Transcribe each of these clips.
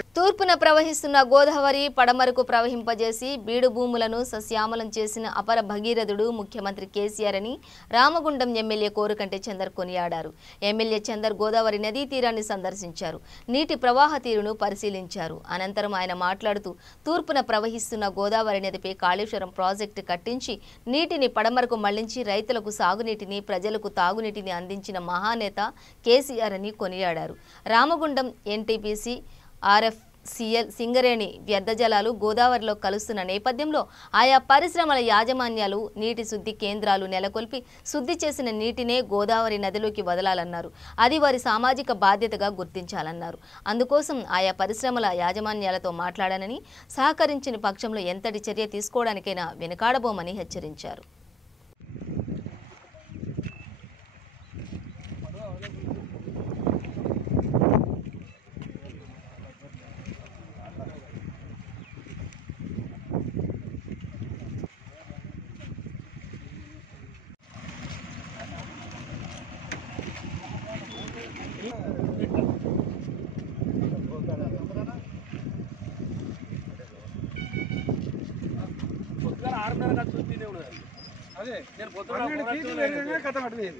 తూర్పున ప్రవహిస్తున్న గోదావరి పడమరకు ప్రవహింపజేసి బీడు భూములను సస్యామలం చేసిన అపర భగీరథుడు ముఖ్యమంత్రి కేసీఆర్ అని రామగుండం ఎమ్మెల్యే కోరుకంటి చందర్ కొనియాడారు. ఎమ్మెల్యే చందర్ గోదావరి నదీ తీరాన్ని సందర్శించారు. నీటి ప్రవాహ తీరును పరిశీలించారు. అనంతరం ఆయన మాట్లాడుతూ తూర్పున ప్రవహిస్తున్న గోదావరి నదిపై కాళేశ్వరం ప్రాజెక్టు కట్టించి నీటిని పడమరకు మళ్లించి రైతులకు సాగునీటిని ప్రజలకు తాగునీటిని అందించిన మహానేత కేసీఆర్ అని కొనియాడారు. రామగుండం ఎన్టీపీసీ ఆర్ఎఫ్సిఎల్ సింగరేణి వ్యర్థ జలాలు గోదావరిలో కలుస్తున్న నేపథ్యంలో ఆయా పరిశ్రమల యాజమాన్యాలు నీటి శుద్ధి కేంద్రాలు నెలకొల్పి శుద్ధి చేసిన నీటినే గోదావరి నదిలోకి వదలాలన్నారు. అది వారి సామాజిక బాధ్యతగా గుర్తించాలన్నారు. అందుకోసం ఆయా పరిశ్రమల యాజమాన్యాలతో మాట్లాడానని, సహకరించిన పక్షంలో ఎంతటి చర్య తీసుకోవడానికైనా వెనుకాడబోమని హెచ్చరించారు. అదే నేను పొద్దున కథ పట్టలేదు.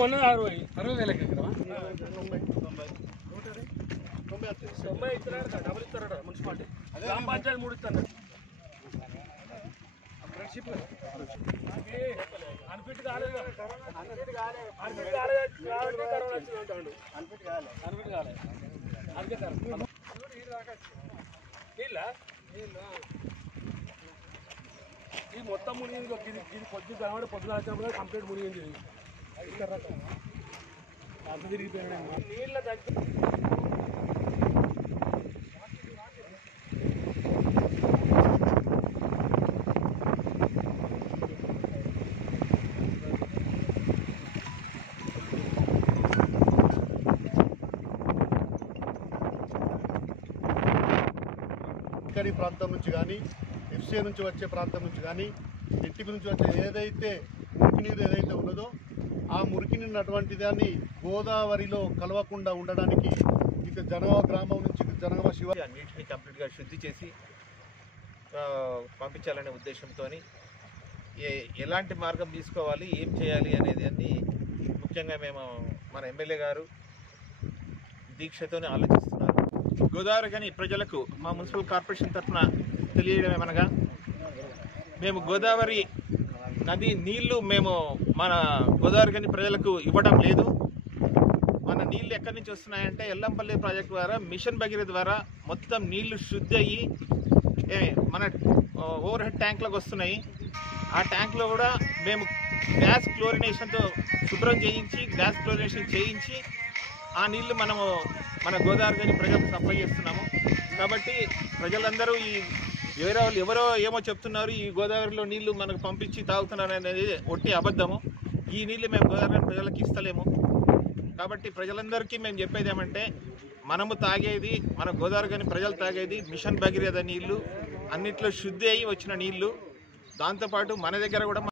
కొన్నది 60,000 90 ఇస్తున్నారు. డబ్బులు ఇస్తారట మున్సిపాలిటీ. గ్రామ పంచాయతీ 3 ఇస్తున్నారు. ఫ్రెండ్షిప్ అన్ఫిట్ కాలేదు. ఇది మొత్తం మునిగింది. ఇది పొద్దు కనబడి పొద్దున వచ్చినప్పుడు కంప్లీట్ మునిగింది. అంత తిరిగిపోయినా నీళ్ళ దగ్గర ప్రాంతం నుంచి కానీ ఎఫ్సీ నుంచి వచ్చే ప్రాంతం నుంచి కానీ ఎన్టీపీ నుంచి వచ్చే ఏదైతే మురికి నీరు ఏదైతే ఉన్నదో ఆ మురికి నీరు అటువంటి దాన్ని గోదావరిలో కలవకుండా ఉండడానికి ఇక జనగామ గ్రామం నుంచి జనగామ శివ నీటిని కంప్లీట్గా శుద్ధి చేసి పంపించాలనే ఉద్దేశంతో ఎలాంటి మార్గం తీసుకోవాలి, ఏం చేయాలి అనేది అన్ని ముఖ్యంగా మేము మన ఎమ్మెల్యే గారు దీక్షతోనే ఆలోచిస్తున్నారు. గోదావరి కానీ ప్రజలకు మా మున్సిపల్ కార్పొరేషన్ తరఫున తెలియడం ఏమనగా, మేము గోదావరి నది నీళ్లు మేము మన గోదావరి కానీ ప్రజలకు ఇవ్వడం లేదు. మన నీళ్లు ఎక్కడి నుంచి వస్తున్నాయంటే ఎల్లంపల్లి ప్రాజెక్టు ద్వారా మిషన్ భగీరథ ద్వారా మొత్తం నీళ్లు శుద్ధి అయ్యి మన ఓవర్ హెడ్ ట్యాంక్లకు వస్తున్నాయి. ఆ ట్యాంక్లో కూడా మేము గ్యాస్ క్లోరినేషన్తో శుభ్రం చేయించి ఆ నీళ్లు మనము మన గోదావరి కానీ ప్రజలకు సప్లై చేస్తున్నాము. కాబట్టి ప్రజలందరూ ఈ వేరే వాళ్ళు ఎవరో ఏమో చెప్తున్నారు, ఈ గోదావరిలో నీళ్లు మనకు పంపించి తాగుతున్నారు అనేది ఒట్టి అబద్ధము. ఈ నీళ్లు మేము గోదావరి ప్రజలకు ఇస్తలేము. కాబట్టి ప్రజలందరికీ మేము చెప్పేది ఏమంటే, మనము తాగేది మన గోదావరి కానీ ప్రజలు తాగేది మిషన్ భగీరథ నీళ్లు, అన్నిట్లో శుద్ధి అయ్యి వచ్చిన నీళ్లు. దాంతోపాటు మన దగ్గర కూడా